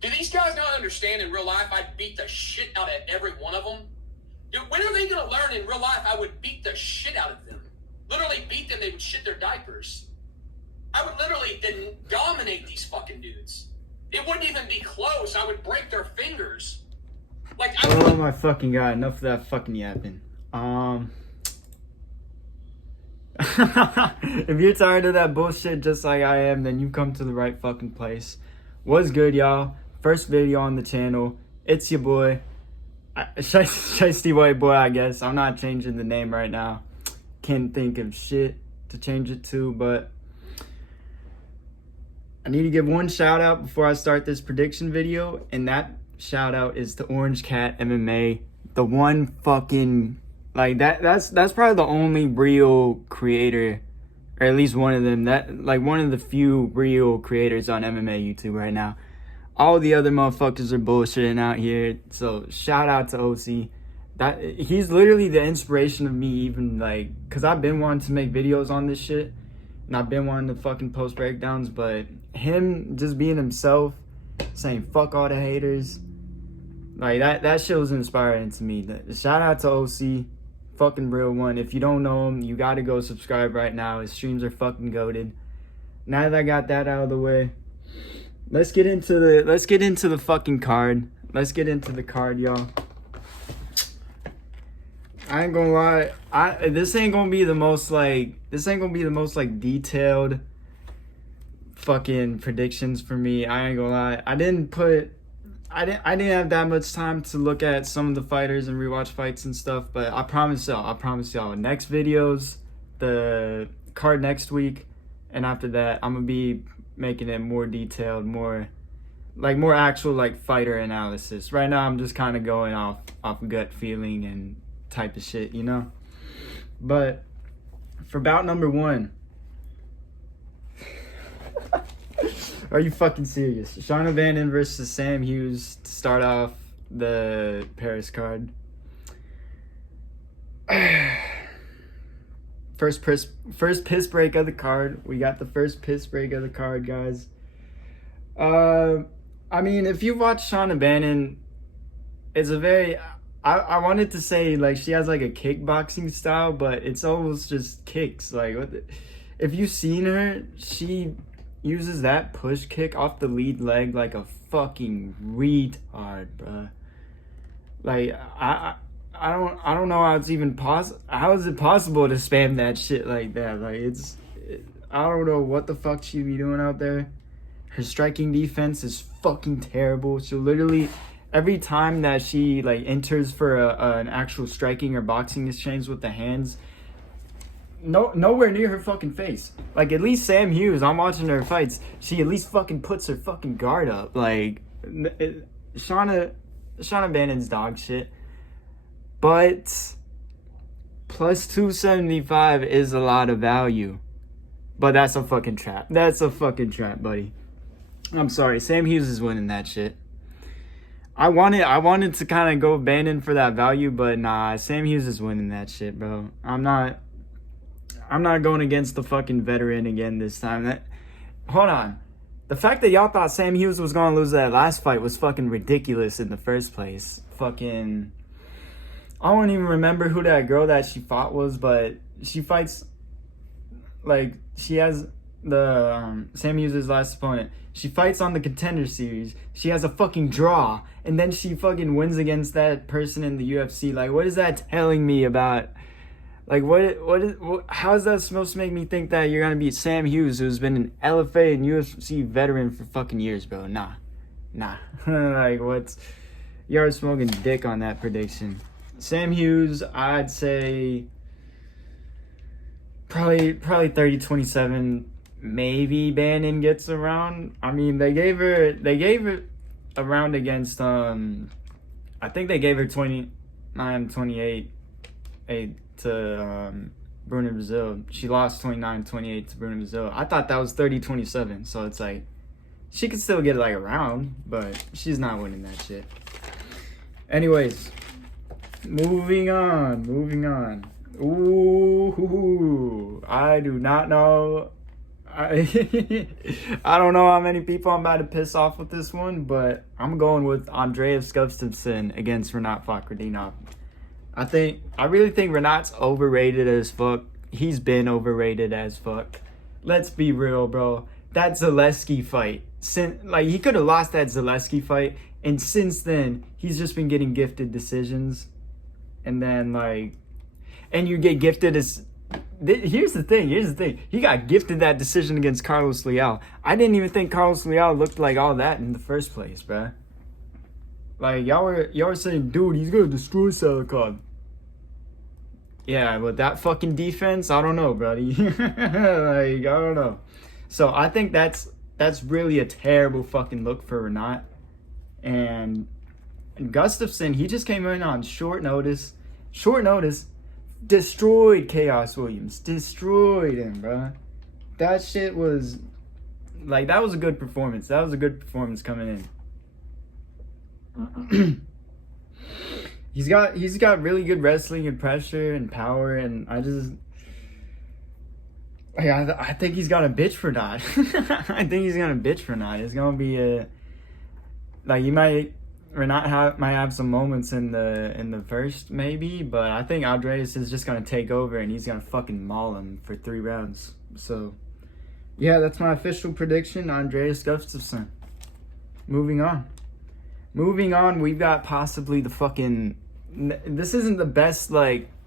Do these guys not understand in real life I'd beat the shit out of every one of them? Dude, when are they going to learn in real life I would beat the shit out of them? Literally beat them, they would shit their diapers. I would literally then dominate these fucking dudes. It wouldn't even be close. I would break their fingers. Like, oh my fucking god, enough of that fucking yapping. If you're tired of that bullshit just like I am, then you come to the right fucking place. What's good, y'all? First video on the channel. It's your boy. Shiesty White Boy, I guess. I'm not changing the name right now. Can't think of shit to change it to, but I need to give one shout out before I start this prediction video, and that shout out is to Orange Cat MMA. The one fucking, like, that's probably the only real creator, or at least one of them, that, like, one of the few real creators on MMA YouTube right now. All the other motherfuckers are bullshitting out here. So shout out to OC. That he's literally the inspiration of me, even, like, cause I've been wanting to make videos on this shit, and I've been wanting to fucking post breakdowns, but him just being himself, saying fuck all the haters, like, that shit was inspiring to me. Shout out to OC, fucking real one. If you don't know him, you gotta go subscribe right now. His streams are fucking goated. Now that I got that out of the way, let's get into the fucking card. Let's get into the card, y'all. I ain't gonna lie, this ain't gonna be the most detailed fucking predictions for me. I ain't gonna lie. I didn't have that much time to look at some of the fighters and rewatch fights and stuff, but I promise y'all, next videos, the card next week, and after that, I'm gonna be making it more detailed, more actual, like, fighter analysis. Right now, I'm just kind of going off gut feeling and type of shit, you know? But for bout number 1, are you fucking serious? Shauna Bannon versus Sam Hughes to start off the Paris card. First piss break of the card. We got the first piss break of the card, guys. I mean, if you watch Shauna Bannon, it's a very... I wanted to say, like, she has, like, a kickboxing style, but it's almost just kicks. Like, if you've seen her, she uses that push kick off the lead leg like a fucking retard, bruh. Like, I don't know how it's even possible. How is it possible to spam that shit like that? Like, I don't know what the fuck she be doing out there. Her striking defense is fucking terrible. She'll literally, every time that she, like, enters for an actual striking or boxing exchange with the hands, nowhere near her fucking face. Like, at least Sam Hughes, I'm watching her fights, she at least fucking puts her fucking guard up. Like, Shauna Bannon's dog shit. But plus 275 is a lot of value. But that's a fucking trap. That's a fucking trap, buddy. I'm sorry, Sam Hughes is winning that shit. I wanted to kind of go Bannon for that value, but nah, Sam Hughes is winning that shit, bro. I'm not going against the fucking veteran again this time. Hold on. The fact that y'all thought Sam Hughes was going to lose that last fight was fucking ridiculous in the first place. Fucking... I don't even remember who that girl that she fought was, but she fights... Like, she has the... Sam Hughes' last opponent. She fights on the Contender Series. She has a fucking draw. And then she fucking wins against that person in the UFC. Like, what is that telling me about... Like, how is that supposed to make me think that you're going to beat Sam Hughes, who's been an LFA and UFC veteran for fucking years, bro? Nah. Like, you're smoking dick on that prediction. Sam Hughes, I'd say probably 30-27. Maybe Bannon gets around. I mean, they gave her a round against, I think they gave her 29-28 to Bruna Brazil. She lost 29-28 to Bruna Brazil. I thought that was 30-27, so it's like she could still get like a round, but she's not winning that shit. Anyways, moving on. Ooh, I do not know I don't know how many people I'm about to piss off with this one, but I'm going with Andreas Gustaffsson against Rinat Fakrehtdinov. I really think Renat's overrated as fuck. He's been overrated as fuck. Let's be real, bro. That Zaleski fight, he could have lost that Zaleski fight, and since then he's just been getting gifted decisions, and then and you get gifted as. Here's the thing. He got gifted that decision against Carlos Leal. I didn't even think Carlos Leal looked like all that in the first place, bruh. Like, y'all were saying, dude, he's gonna destroy Salicon. Yeah, but that fucking defense, I don't know, buddy. I don't know. So I think that's really a terrible fucking look for Rinat. And Gustaffsson, he just came in on short notice. Destroyed Chaos Williams. Destroyed him, bro. That shit was that was a good performance. That was a good performance coming in. He's got really good wrestling and pressure and power, and I think he's got a bitch for that. I think he's gonna bitch for that. It's gonna be Rinat might have some moments in the first maybe, but I think Andreas is just gonna take over and he's gonna fucking maul him for 3 rounds. So yeah, that's my official prediction. Andreas Gustaffsson. Moving on, we've got possibly the fucking. This isn't the best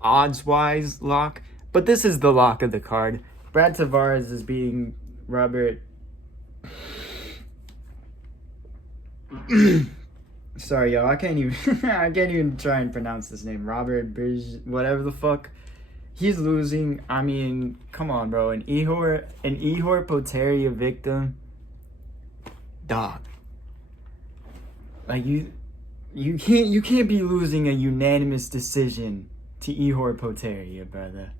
odds wise lock, but this is the lock of the card. Brad Tavares is beating Robert. Sorry, y'all. I can't even try and pronounce this name. Robert Bryzcek, whatever the fuck. He's losing. I mean, come on, bro. An Ihor Poteria victim. Dog. You can't be losing a unanimous decision to Ihor Poteria, brother.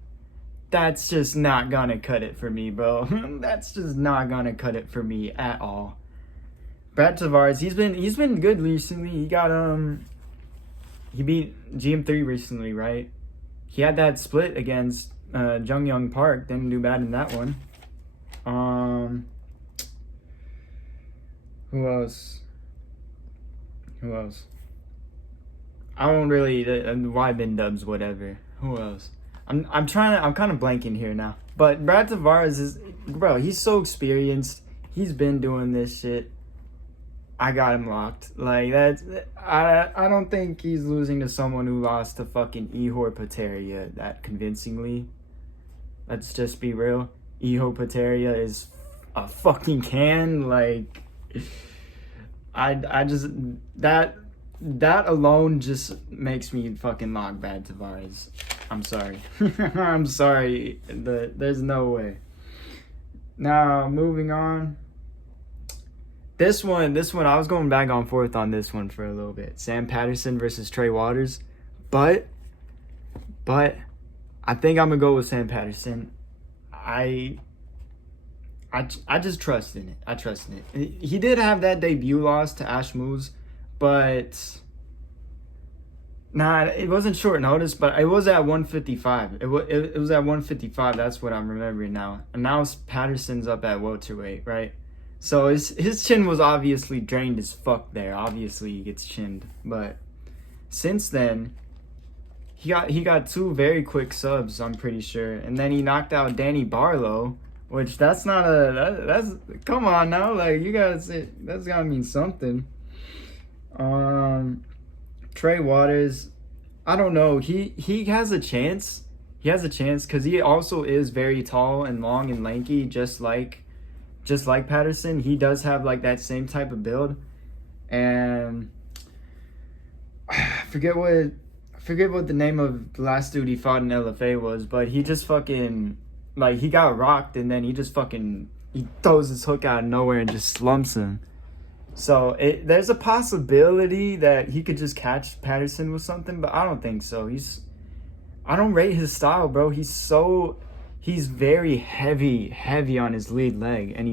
That's just not gonna cut it for me, bro. That's just not gonna cut it for me at all. Brad Tavares, he's been good recently. He got he beat GM3 recently, right? He had that split against Jungyoung Park. Didn't do bad in that one. Who else? I don't really why bin dubs, whatever. Who else? I'm kind of blanking here now. But Brad Tavares he's so experienced. He's been doing this shit. I got him locked. I don't think he's losing to someone who lost to fucking Ihor Poteria that convincingly. Let's just be real. Ihor Poteria is a fucking can. I just that alone just makes me fucking lock Brad Tavares. I'm sorry. I'm sorry. There's no way. Now, moving on. This one, I was going back and forth on this one for a little bit. Sam Patterson versus Trey Waters. But I think I'm going to go with Sam Patterson. I just trust in it. I trust in it. He did have that debut loss to Ash Moose, but it wasn't short notice, but it was at 155. It was at 155. That's what I'm remembering now. And now Patterson's up at welterweight, right? So his chin was obviously drained as fuck there. Obviously he gets chinned, but since then he got 2 very quick subs, I'm pretty sure, and then he knocked out Danny Barlow. Which that's come on now, you gotta say that's gotta mean something. Trey Waters, I don't know. He has a chance. He has a chance because he also is very tall and long and lanky, just like Patterson. He does have that same type of build, and I forget what the name of the last dude he fought in LFA was, but he just fucking. He got rocked and then he just he throws his hook out of nowhere and just slumps him. So there's a possibility that he could just catch Patterson with something, but I don't think so. I don't rate his style, bro. He's very heavy on his lead leg, and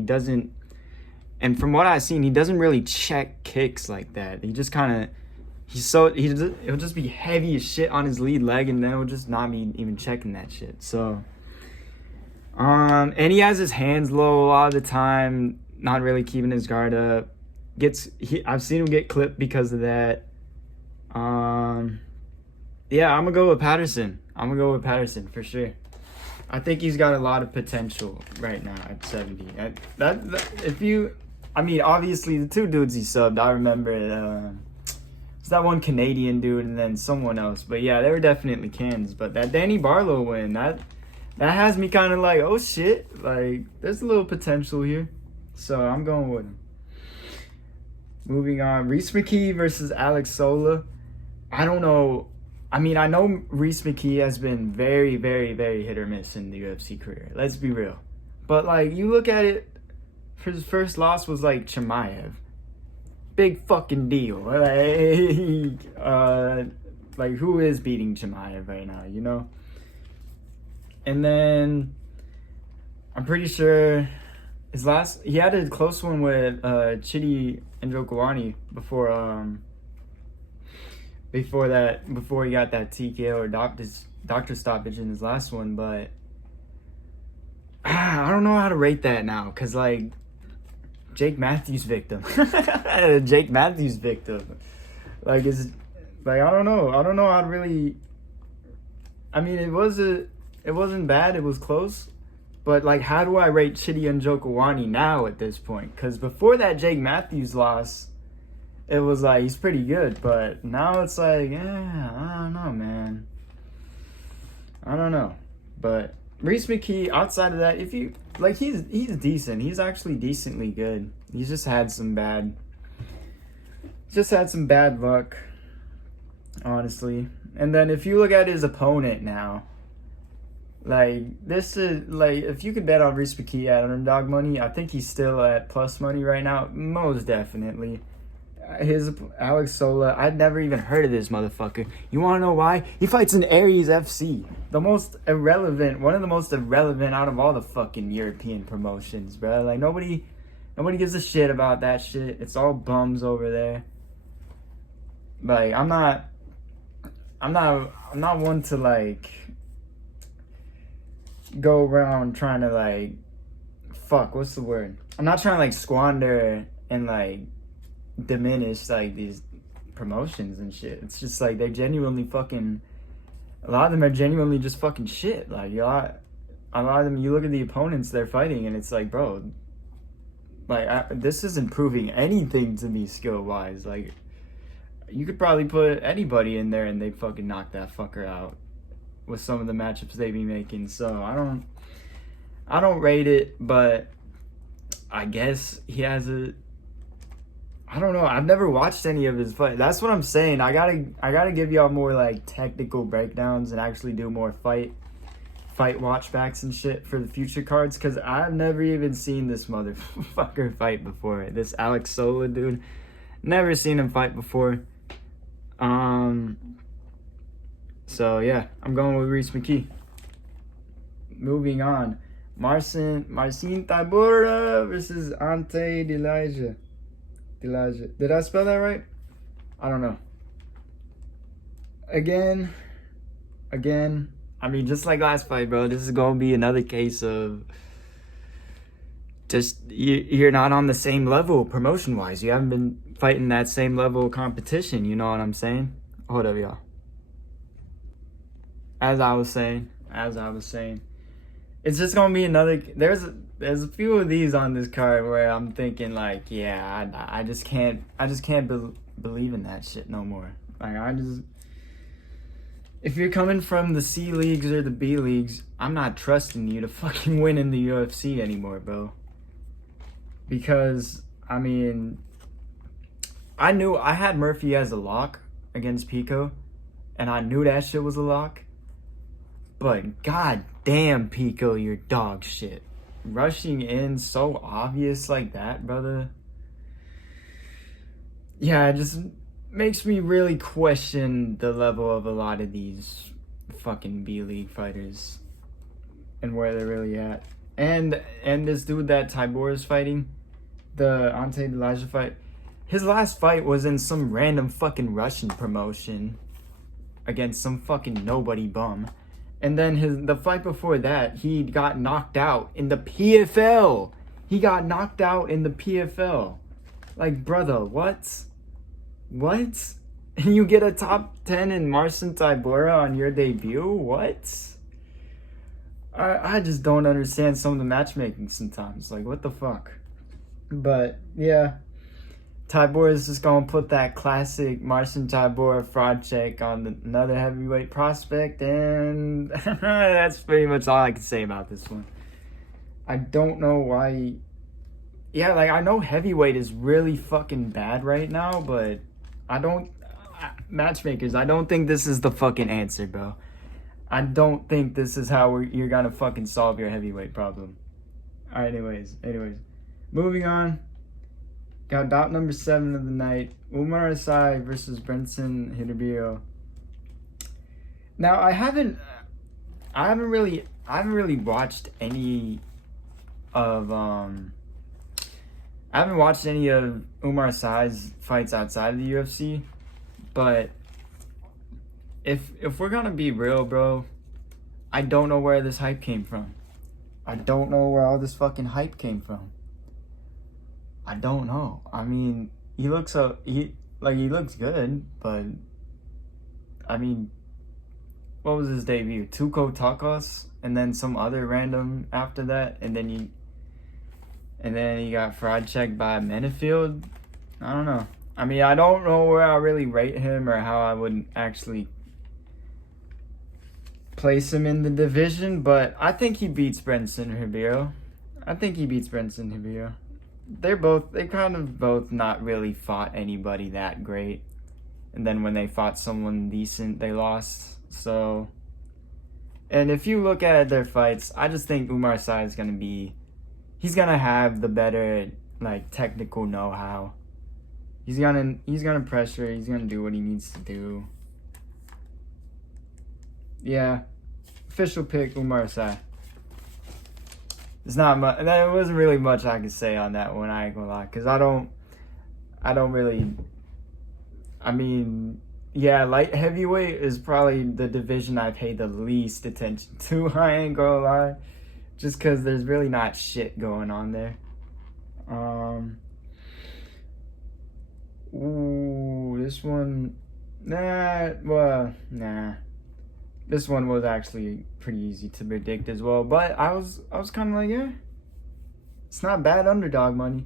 and from what I've seen, he doesn't really check kicks like that. He just it'll just be heavy as shit on his lead leg, and then it'll just not be even checking that shit. So And he has his hands low a lot of the time, not really keeping his guard up. I've seen him get clipped because of that. Yeah, I'm gonna go with Patterson. For sure. I think he's got a lot of potential right now at 70. Obviously the two dudes he subbed, I remember it's that one Canadian dude and then someone else. But yeah, they were definitely cans. But that Danny Barlow win, that has me kind of like, oh shit, like there's a little potential here. So I'm going with him. Moving on, Rhys McKee versus Alex Sola. I don't know. I know Rhys McKee has been very, very, very hit or miss in the UFC career. Let's be real. But, like, you look at it, his first loss was, like, Chimaev. Big fucking deal. Like, who is beating Chimaev right now, you know? And then, I'm pretty sure he had a close one with Chidi Njokuani before he got that TKO or doctor stoppage in his last one, but I don't know how to rate that now, because like Jake Matthews victim. Like I don't know how to really. It wasn't bad, it was close, but like how do I rate Chidi Njokuani now at this point? Because before that Jake Matthews loss, it was like, he's pretty good, but now it's like, yeah, I don't know, man. I don't know. But Rhys McKee, outside of that, he's decent. He's actually decently good. He's just had some bad luck, honestly. And then if you look at his opponent now, like, this is, like, if you could bet on Rhys McKee at underdog money, I think he's still at plus money right now, most definitely. Alex Sola, I'd never even heard of this motherfucker. You want to know why? He fights in Aries FC. One of the most irrelevant out of all the fucking European promotions, bro. Like, nobody gives a shit about that shit. It's all bums over there. Like, I'm not one to, like, go around trying to, like, what's the word? I'm not trying to, like, squander and, like, diminish like these promotions and shit. It's just like they're genuinely fucking. A lot of them are genuinely just fucking shit. Like a lot of them. You look at the opponents they're fighting, and it's like, bro, like this isn't proving anything to me skill wise. Like you could probably put anybody in there and they'd fucking knock that fucker out with some of the matchups they be making. So I don't rate it, but I guess he has I don't know. I've never watched any of his fights. That's what I'm saying. I gotta give y'all more like technical breakdowns and actually do more fight watchbacks and shit for the future cards, because I've never even seen this motherfucker fight before. This Alex Sola dude, never seen him fight before. So yeah, I'm going with Rhys McKee. Moving on, Marcin Tybura versus Ante Delija. Did I spell that right? I don't know. Again, just like last fight, bro, this is going to be another case of just you're not on the same level promotion-wise. You haven't been fighting that same level of competition, you know what I'm saying? Hold up, y'all. As I was saying, it's just going to be another... There's a few of these on this card where I'm thinking like, yeah, I just can't believe in that shit no more. Like if you're coming from the C leagues or the B leagues, I'm not trusting you to fucking win in the UFC anymore, bro. Because I knew I had Murphy as a lock against Pico, and I knew that shit was a lock. But god damn, Pico, you're dog shit. Rushing in so obvious like that, brother. Yeah, it just makes me really question the level of a lot of these fucking B-League fighters and where they're really at. And this dude that Tybura is fighting, the Ante Delija fight, his last fight was in some random fucking Russian promotion against some fucking nobody bum. And then the fight before that, he got knocked out in the PFL. He got knocked out in the PFL. Like, brother, what? What? And you get a top 10 in Marcin Tybura on your debut? What? I just don't understand some of the matchmaking sometimes. Like, what the fuck? But, yeah. Tybura is just going to put that classic Marcin Tybura fraud check on another heavyweight prospect. And that's pretty much all I can say about this one. I don't know why. Yeah, like, I know heavyweight is really fucking bad right now, but matchmakers, I don't think this is the fucking answer, bro. I don't think this is how you're gonna fucking solve your heavyweight problem. Alright, anyways. Moving on. Got bout number 7 of the night. Oumar versus Brendson Ribeiro. Now, I haven't really watched any of I haven't watched any of Oumar Sy's fights outside of the UFC, but if we're gonna be real, bro, I don't know where this hype came from. I don't know where all this fucking hype came from. I don't know. I mean, he looks good, but I mean, what was his debut? Tuco Tacos, and then some other random after that, and then he got fraud checked by Menefield. I don't know. I mean, I don't know where I really rate him or how I would actually place him in the division, but I think he beats Brendson Ribeiro. They kind of both not really fought anybody that great. And then when they fought someone decent, they lost. So, and if you look at their fights, I just think Oumar Sy is he's gonna have the better, like, technical know-how. He's gonna pressure, he's gonna do what he needs to do. Yeah. Official pick, Oumar Sy. It's not much. There wasn't really much I could say on that one. I ain't gonna lie, because I don't really. I mean, yeah, light heavyweight is probably the division I pay the least attention to. I ain't gonna lie, just because there's really not shit going on there. This one, nah. This one was actually pretty easy to predict as well, but I was kind of like, yeah, it's not bad underdog money.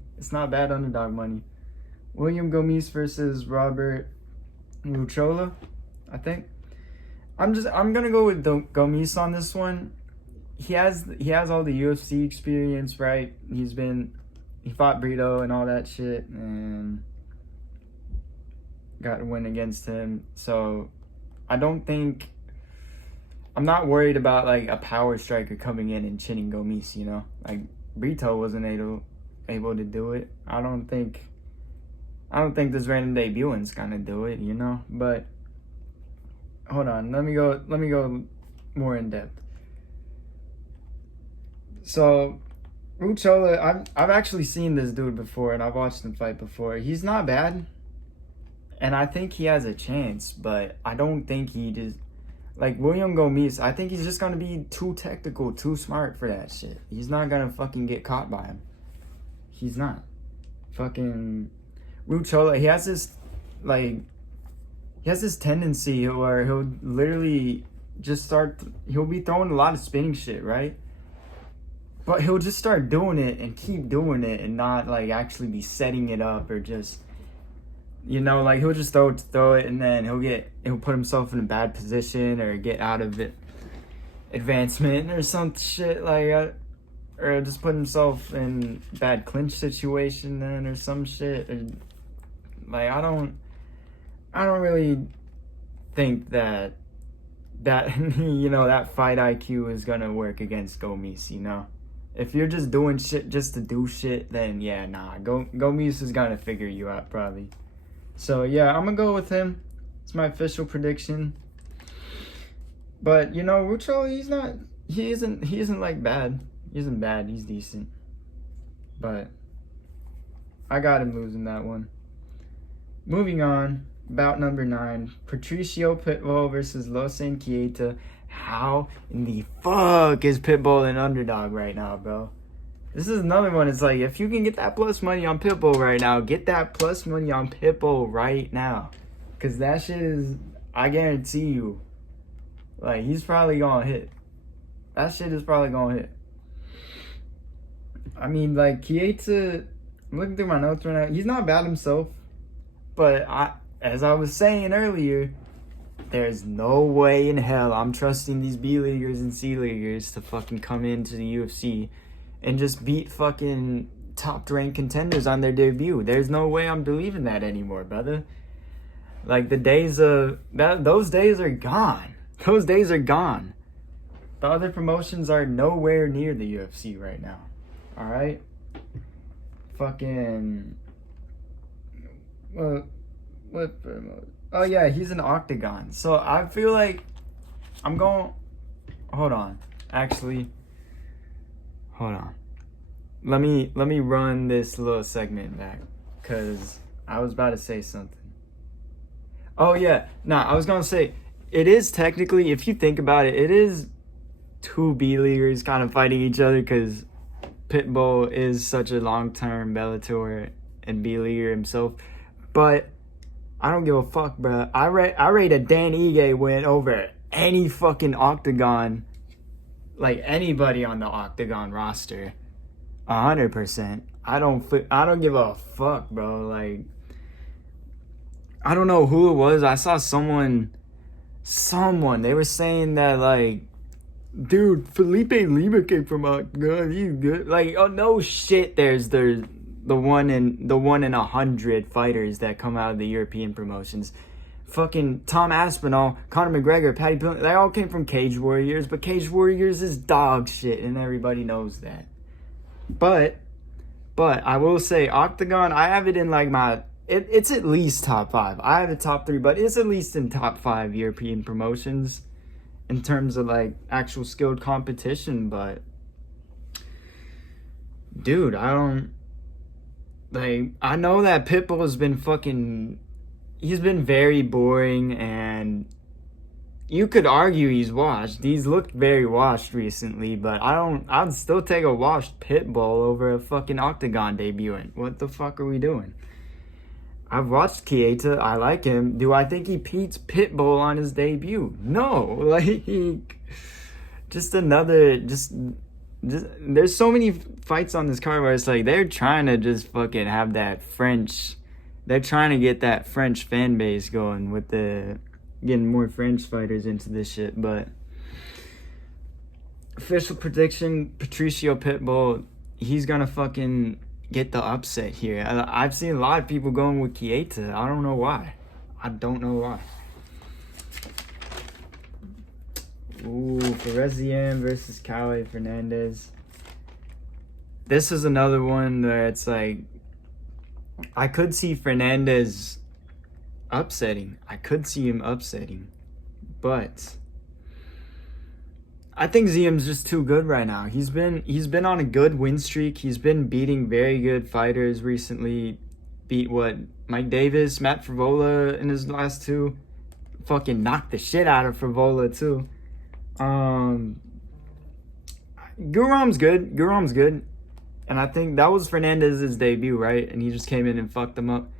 William Gomis versus Robert Ruchala, I think. I'm gonna go with Gomis on this one. He has all the UFC experience, right? He fought Brito and all that shit, and got a win against him. So I'm not worried about, like, a power striker coming in and chinning Gomis, you know? Like, Brito wasn't able to do it. I don't think this random debutant's gonna do it, you know? But hold on, let me go more in depth. So Ruchala, I've actually seen this dude before, and I've watched him fight before. He's not bad, and I think he has a chance, but I don't think he just, like, William Gomis, I think he's just gonna be too technical, too smart for that shit. He's not gonna fucking get caught by him. He's not. Fucking Ruchala, he has this tendency where he'll literally just he'll be throwing a lot of spinning shit, right? But he'll just start doing it and keep doing it and not, like, actually be setting it up or just, you know, like, he'll just throw it and then he'll put himself in a bad position or get out of it advancement or some shit like that, or just put himself in bad clinch situation then or some shit. Or, like, I don't really think that you know, that fight IQ is gonna work against Gomis, you know. If you're just doing shit just to do shit, then yeah, nah, Gomis is gonna figure you out probably. So yeah, I'm gonna go with him. It's my official prediction. But, you know, Ruchala, he isn't like bad. He isn't bad, he's decent. But I got him losing that one. Moving on, bout number 9, Patricio Pitbull versus Losene Keita. How in the fuck is Pitbull an underdog right now, bro? This is another one. It's like, if you can get that plus money on Pitbull right now, get that plus money on Pitbull right now. Because that shit is, I guarantee you, like, he's probably going to hit. That shit is probably going to hit. I mean, like, Keita, I'm looking through my notes right now. He's not bad himself. But as I was saying earlier, there's no way in hell I'm trusting these B-Leaguers and C-Leaguers to fucking come into the UFC and just beat fucking top-ranked contenders on their debut. There's no way I'm believing that anymore, brother. Like, the days of... those days are gone. Those days are gone. The other promotions are nowhere near the UFC right now. Alright? Fucking... What? Oh, yeah, he's an Octagon. So, I feel like I'm going... Hold on. Actually... Hold on. Let me run this little segment back. Because I was about to say something. Oh, yeah. Nah, I was going to say... It is technically, if you think about it, it is two B-Leaguers kind of fighting each other. Because Pitbull is such a long-term Bellator and B-Leaguer himself. But... I don't give a fuck, bro. I rate a Dan Ige win over any fucking Octagon, like anybody on the Octagon roster, 100%. I don't give a fuck, bro. Like, I don't know who it was. I saw someone. They were saying that, like, dude, Felipe Lima came from Octagon. He's good. Like, oh no shit. There's the one in 100 fighters that come out of the European promotions. Fucking Tom Aspinall, Conor McGregor, Paddy Pimblett, they all came from Cage Warriors, but Cage Warriors is dog shit, and everybody knows that. But I will say, Octagon, I have it in like my... It's at least top 5. I have it top 3, but it's at least in top 5 European promotions in terms of like actual skilled competition, but... Dude, I don't... Like, I know that Pitbull has been fucking... He's been very boring, and you could argue he's washed. He's looked very washed recently, but I'd still take a washed Pitbull over a fucking Octagon debutant. What the fuck are we doing? I've watched Keita. I like him. Do I think he beats Pitbull on his debut? No. Like, just another... Just there's so many fights on this card where it's like they're trying to just fucking have that French. They're trying to get that French fan base going with the getting more French fighters into this shit. But official prediction: Patricio Pitbull. He's gonna fucking get the upset here. I've seen a lot of people going with Keita. I don't know why. Ooh, Ziam versus Kaue Fernandes. This is another one where it's like, I could see Fernandes upsetting. But I think Ziam's just too good right now. He's been on a good win streak. He's been beating very good fighters recently. Beat Mike Davis, Matt Frivola in his last 2. Fucking knocked the shit out of Frivola too. Guram's good. And I think that was Fernandez' debut, right? And he just came in and fucked them up.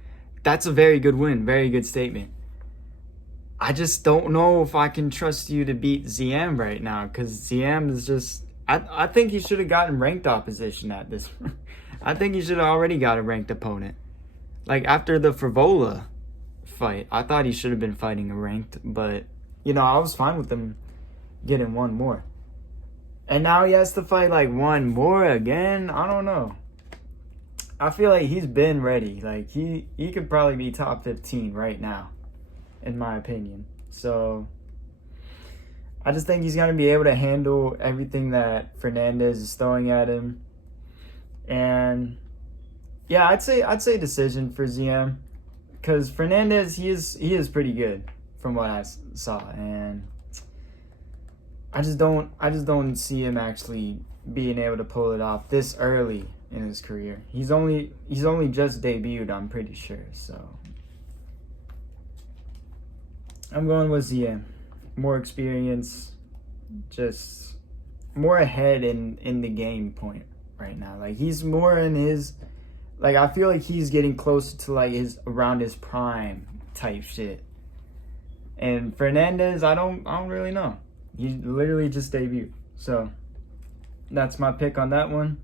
That's a very good win. Very good statement. I just don't know if I can trust you to beat Ziam right now. Because Ziam is just... I think he should have gotten ranked opposition at this. I think he should have already got a ranked opponent. Like, after the Frivola fight, I thought he should have been fighting a ranked. But, you know, I was fine with him getting one more. And now he has to fight like one more again. I don't know. I feel like he's been ready. Like he could probably be top 15 right now, in my opinion. So I just think he's gonna be able to handle everything that Fernandes is throwing at him. And yeah, I'd say decision for Ziam, because Fernandes he is pretty good from what I saw, and I just don't see him actually being able to pull it off this early in his career. He's only just debuted, I'm pretty sure. So I'm going with Ziam. More experience, just more ahead in the game point right now. Like, he's more in his, like, I feel like he's getting closer to like his around his prime type shit. And Fernandes, I don't really know. He literally just debuted. So that's my pick on that one.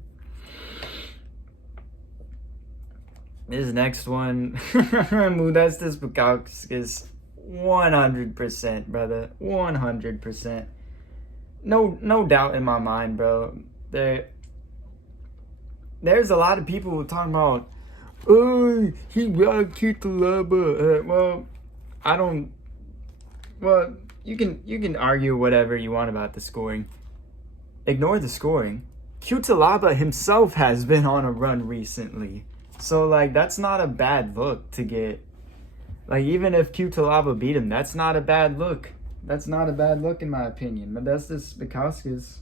This next one, Modestas Bukauskas, 100%, brother. 100%. No doubt in my mind, bro. There's a lot of people talking about, oh, he got Keita. Well, you can argue whatever you want about the scoring. Ignore the scoring. Keita himself has been on a run recently. So, like, that's not a bad look to get. Like, even if Keita beat him, that's not a bad look. That's not a bad look, in my opinion. Modestas Bukauskas,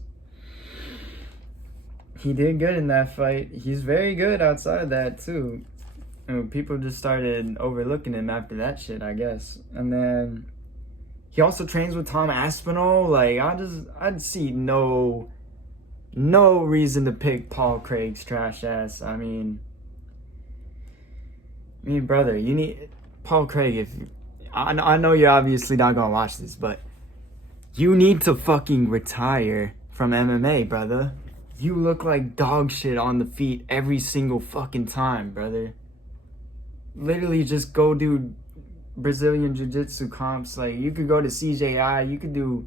he did good in that fight. He's very good outside of that, too. People just started overlooking him after that shit, I guess. And then he also trains with Tom Aspinall. Like, I'd see no reason to pick Paul Craig's trash ass. I mean, brother, you need Paul Craig. I know you're obviously not gonna watch this, but you need to fucking retire from MMA, brother. You look like dog shit on the feet every single fucking time, brother. Literally, just go do Brazilian Jiu-Jitsu comps. Like, you could go to CJI. You could do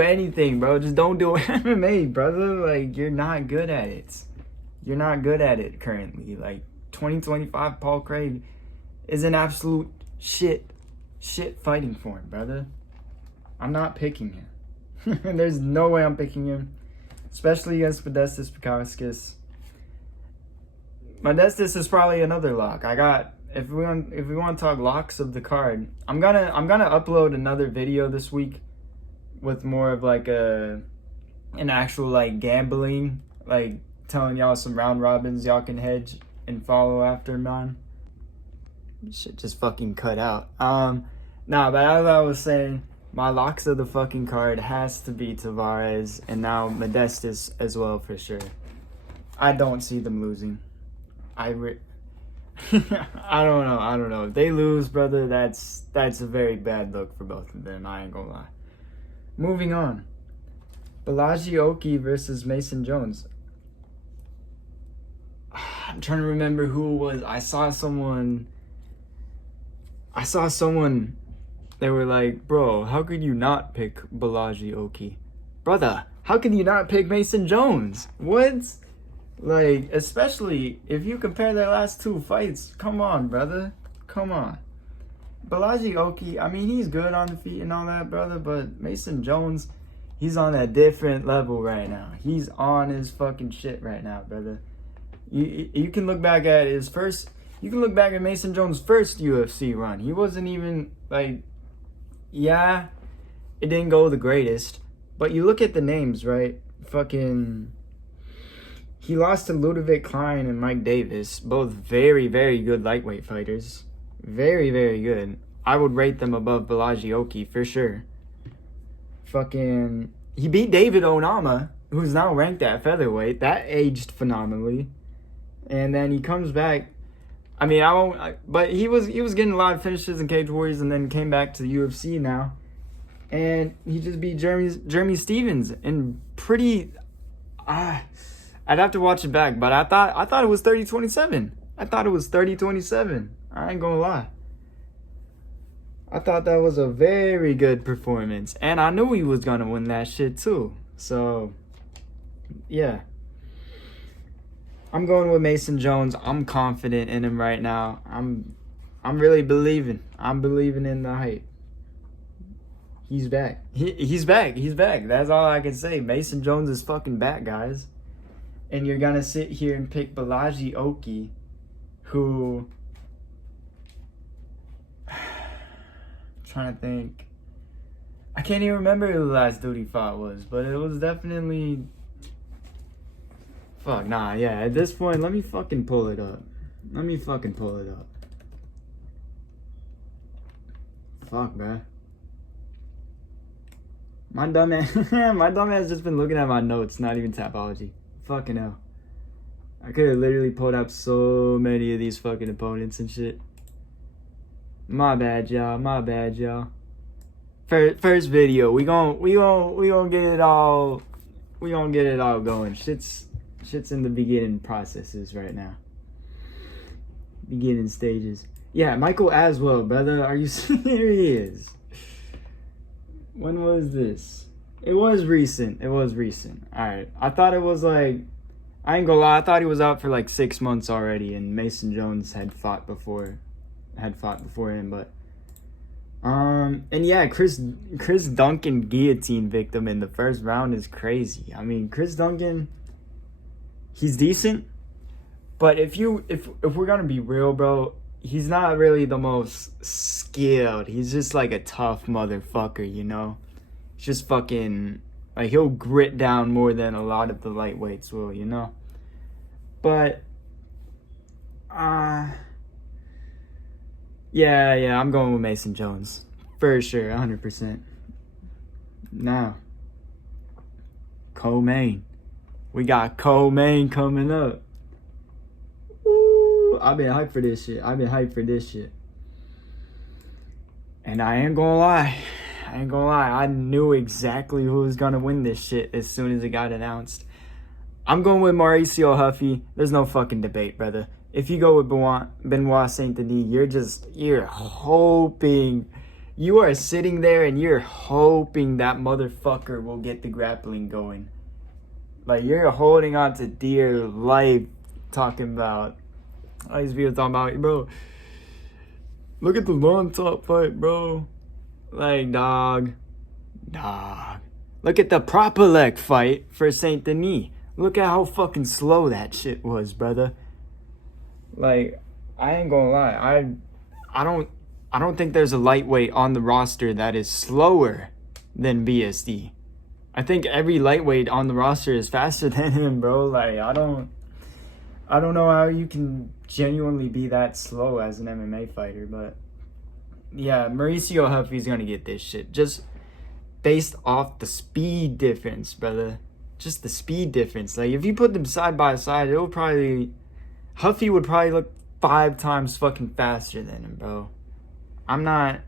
anything, bro. Just don't do MMA, brother. Like, you're not good at it. You're not good at it currently. Like, 2025 Paul Craig is an absolute shit fighting form, brother. I'm not picking him. There's no way I'm picking him, especially against Modestas Bukauskas. Modestas is probably another lock. If we want to talk locks of the card, I'm gonna upload another video this week with more of like an actual like gambling, like telling y'all some round robins y'all can hedge and follow after mine. Shit just fucking cut out. But as I was saying, my locks of the fucking card has to be Tavares and now Modestas as well for sure. I don't see them losing. I don't know. If they lose, brother, that's a very bad look for both of them. I ain't gonna lie. Moving on. Balaji Oki versus Mason Jones. I'm trying to remember who it was. I saw someone. They were like, bro, how could you not pick Balaji Oki? Brother, how could you not pick Mason Jones? What? Like, especially if you compare their last two fights. Come on, brother. Come on. Balaji Oki, I mean, he's good on the feet and all that, brother, but Mason Jones, he's on a different level right now. He's on his fucking shit right now, brother. You can look back at Mason Jones' first UFC run. He wasn't even, like, yeah, it didn't go the greatest, but you look at the names, right? Fucking, he lost to Ludovic Klein and Mike Davis, both very, very good lightweight fighters. Very, very good. I would rate them above Balaji Oki for sure. Fucking, he beat David Onama, who's now ranked at featherweight. That aged phenomenally. And then he comes back. I mean, but he was getting a lot of finishes in Cage Warriors and then came back to the UFC now. And he just beat Jeremy Stevens in pretty, I'd have to watch it back, but I thought it was 30-27. I thought it was 30-27. I ain't gonna lie. I thought that was a very good performance. And I knew he was gonna win that shit too. So, yeah. I'm going with Mason Jones. I'm confident in him right now. I'm really believing. I'm believing in the hype. He's back. He's back. He's back. That's all I can say. Mason Jones is fucking back, guys. And you're gonna sit here and pick Balaji Oki, who, trying to think. I can't even remember who the last dude he fought was, but it was definitely. Fuck, nah, yeah. At this point, let me fucking pull it up. Fuck, bruh. My dumb ass, my dumb ass just been looking at my notes, not even Tapology. Fucking hell. I could have literally pulled up so many of these fucking opponents and shit. My bad, y'all. My bad, y'all. First video, we gon' get it all. We gonna get it all going. Shit's in the beginning processes right now. Beginning stages. Yeah, Michael Aswell, brother. Are you serious? When was this? It was recent. Alright. I thought it was like, I ain't gonna lie, I thought he was out for like 6 months already, and Mason Jones had fought before him, but and yeah, Chris Duncan guillotine victim in the first round is crazy. I mean, Chris Duncan, he's decent, but if we're gonna be real, bro, he's not really the most skilled. He's just like a tough motherfucker, you know? He's just fucking, like, he'll grit down more than a lot of the lightweights will, you know? But, yeah, I'm going with Mason Jones. For sure, 100%. Now, co-main. We got co-main coming up. I've been hyped for this shit. And I ain't gonna lie. I knew exactly who was gonna win this shit as soon as it got announced. I'm going with Mauricio Huffy. There's no fucking debate, brother. If you go with Benoit Saint-Denis, you're hoping. You are sitting there and you're hoping that motherfucker will get the grappling going. Like, you're holding on to dear life, talking about. All these people talking about, bro, look at the long top fight, bro. Like, dog. Look at the Propelec fight for Saint Denis. Look at how fucking slow that shit was, brother. Like, I ain't gonna lie. I don't think there's a lightweight on the roster that is slower than BSD. I think every lightweight on the roster is faster than him, bro. Like, I don't know how you can genuinely be that slow as an MMA fighter, but yeah, Mauricio Huffy's gonna get this shit just based off the speed difference, brother. Just the speed difference. Like, if you put them side by side, Huffy would probably look 5 times fucking faster than him, bro. I'm not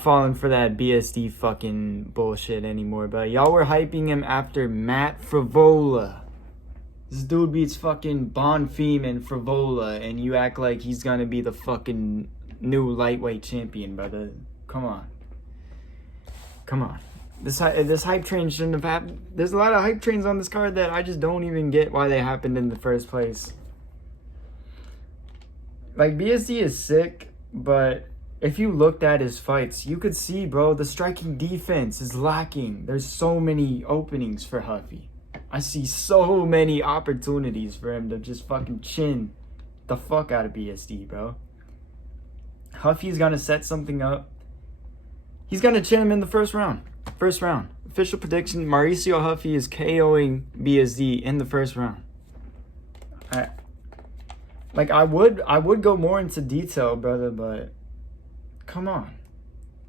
falling for that BSD fucking bullshit anymore, but y'all were hyping him after Matt Frivola. This dude beats fucking Bonfim and Frivola, and you act like he's gonna be the fucking new lightweight champion, brother. Come on. This hype train shouldn't have happened. There's a lot of hype trains on this card that I just don't even get why they happened in the first place. Like, BSD is sick, but if you looked at his fights, you could see, bro, the striking defense is lacking. There's so many openings for Huffy. I see so many opportunities for him to just fucking chin the fuck out of BSD, bro. Huffy's gonna set something up. He's gonna chin him in the first round. Official prediction, Mauricio Huffy is KOing BSD in the first round. I would go more into detail, brother, but come on.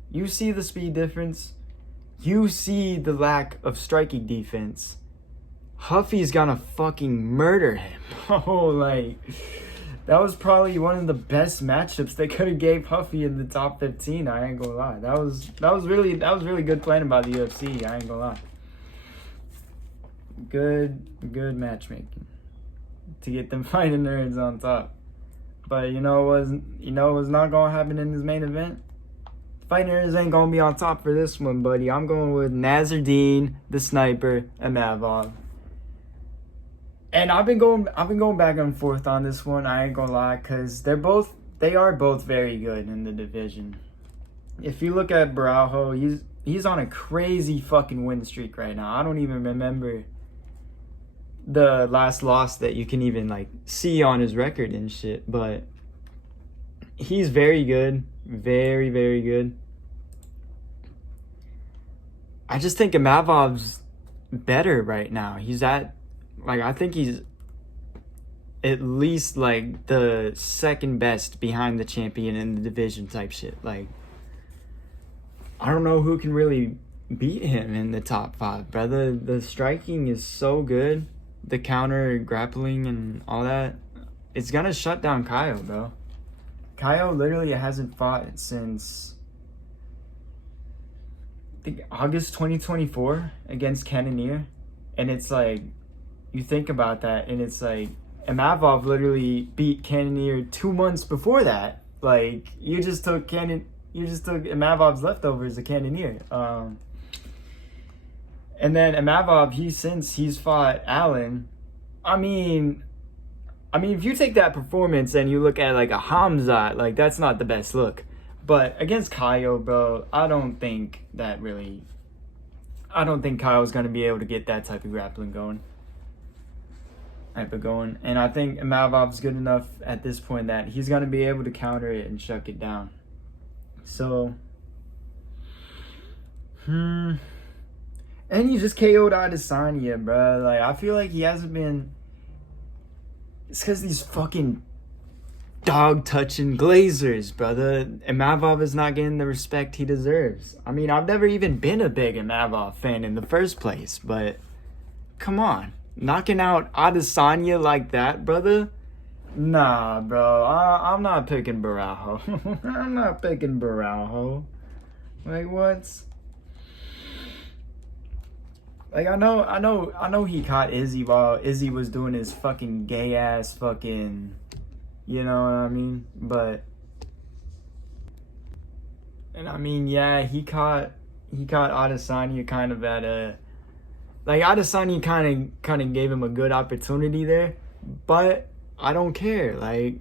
You see the speed difference. You see the lack of striking defense. Huffy's gonna fucking murder him. Oh, like, that was probably one of the best matchups they could have gave Huffy in the top 15. I ain't gonna lie. That was really good planning by the UFC. I ain't gonna lie. Good matchmaking to get them fighting nerds on top. But you know what's not gonna happen in this main event? Fighting nerds ain't gonna be on top for this one, buddy. I'm going with Nasruddin, the Sniper, and Mavov. And I've been going back and forth on this one. I ain't gonna lie, cause they are both very good in the division. If you look at Braujo, he's on a crazy fucking win streak right now. I don't even remember the last loss that you can even like see on his record and shit, but he's very good, very, very good. I just think Mavov's better right now. I think he's at least like the second best behind the champion in the division type shit. Like, I don't know who can really beat him in the top 5, brother. The striking is so good. The counter grappling and all that. It's gonna shut down Kaue, bro. Kaue literally hasn't fought since, I think, August 2024 against Cannonier. And it's like, you think about that, and it's like, Imavov literally beat Cannonier 2 months before that. Like, you just took Imavov's leftovers of Cannonier. And then Imavov, he's fought Allen. I mean, if you take that performance and you look at like a Hamzat, like that's not the best look. But against Kaue, bro, I don't think Kaio's gonna be able to get that type of grappling going. And I think Imavov's good enough at this point that he's gonna be able to counter it and shut it down. So, and he just KO'd Adesanya, bro. Like, I feel like he hasn't been. It's because these fucking dog-touching Glazers, brother. Imavov is not getting the respect he deserves. I mean, I've never even been a big Imavov fan in the first place, but come on. Knocking out Adesanya like that, brother? Nah, bro. I'm not picking Barajo. I'm not picking Barajo. Like, what? Like, I know he caught Izzy while Izzy was doing his fucking gay ass fucking, you know what I mean? But, and I mean, yeah, he caught Adesanya kind of at a, like, Adesanya kind of gave him a good opportunity there, but I don't care. Like,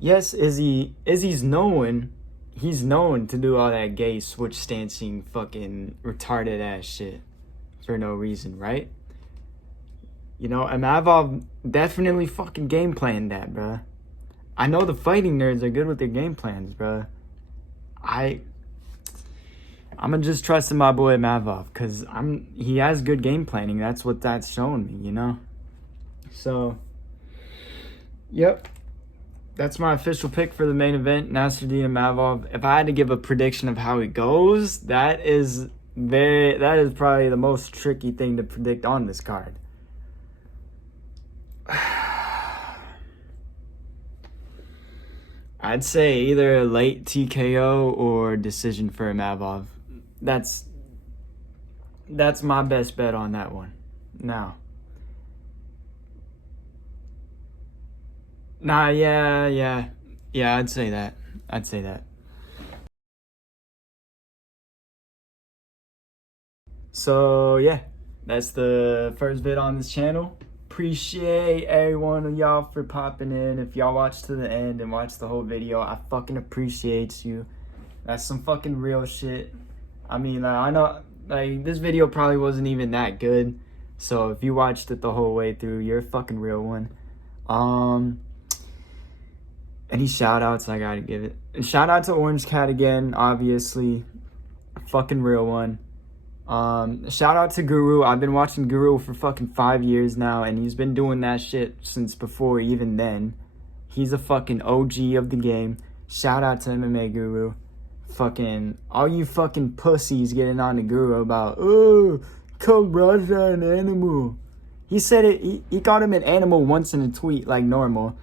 yes, Izzy's known to do all that gay switch stancing fucking retarded ass shit for no reason, right? You know, Imavov definitely fucking game planned that, bruh. I know the fighting nerds are good with their game plans, bruh. I'm gonna just trust in my boy Imavov, because he has good game planning. That's what that's showing me, you know? So, yep. That's my official pick for the main event, Nasruddin Imavov. If I had to give a prediction of how it goes, that is probably the most tricky thing to predict on this card. I'd say either a late TKO or decision for Imavov. That's my best bet on that one. Now. Nah, yeah, I'd say that. So, yeah, that's the first vid on this channel. Appreciate every one of y'all for popping in. If y'all watched to the end and watched the whole video, I fucking appreciate you. That's some fucking real shit. I mean, I know, like, this video probably wasn't even that good. So if you watched it the whole way through, you're a fucking real one. Any shout outs I gotta give it. And shout out to Orange Cat again, obviously. Fucking real one. Shout out to Guru. I've been watching Guru for fucking 5 years now, and he's been doing that shit since before even then. He's a fucking OG of the game. Shout out to MMA Guru. Fucking all you fucking pussies getting on the Guru about, oh, called Raja an animal. He said it, he called him an animal once in a tweet like normal.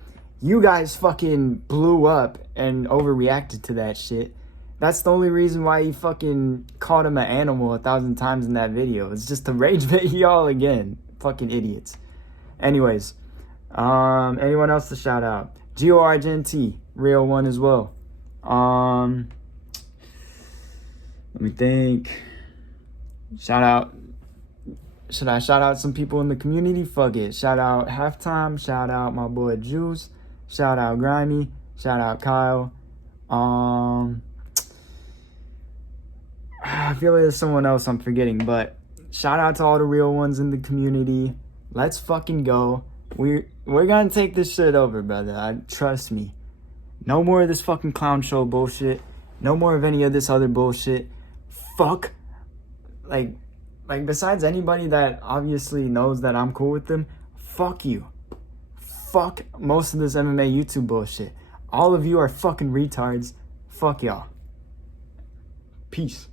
You guys fucking blew up and overreacted to that shit. That's the only reason why he fucking called him an animal 1,000 times in that video. It's just to rage bait y'all again. Fucking idiots. Anyways, anyone else to shout out? Gio Argenti, real one as well. Let me think. Shout out. Should I shout out some people in the community? Fuck it. Shout out Halftime. Shout out my boy Juice. Shout out Grimy. Shout out Kyle. I feel like there's someone else I'm forgetting, but shout out to all the real ones in the community. Let's fucking go. We're gonna take this shit over, brother. Trust me. No more of this fucking clown show bullshit. No more of any of this other bullshit. Fuck. Like besides anybody that obviously knows that I'm cool with them, fuck you. Fuck most of this MMA YouTube bullshit. All of you are fucking retards. Fuck y'all. Peace.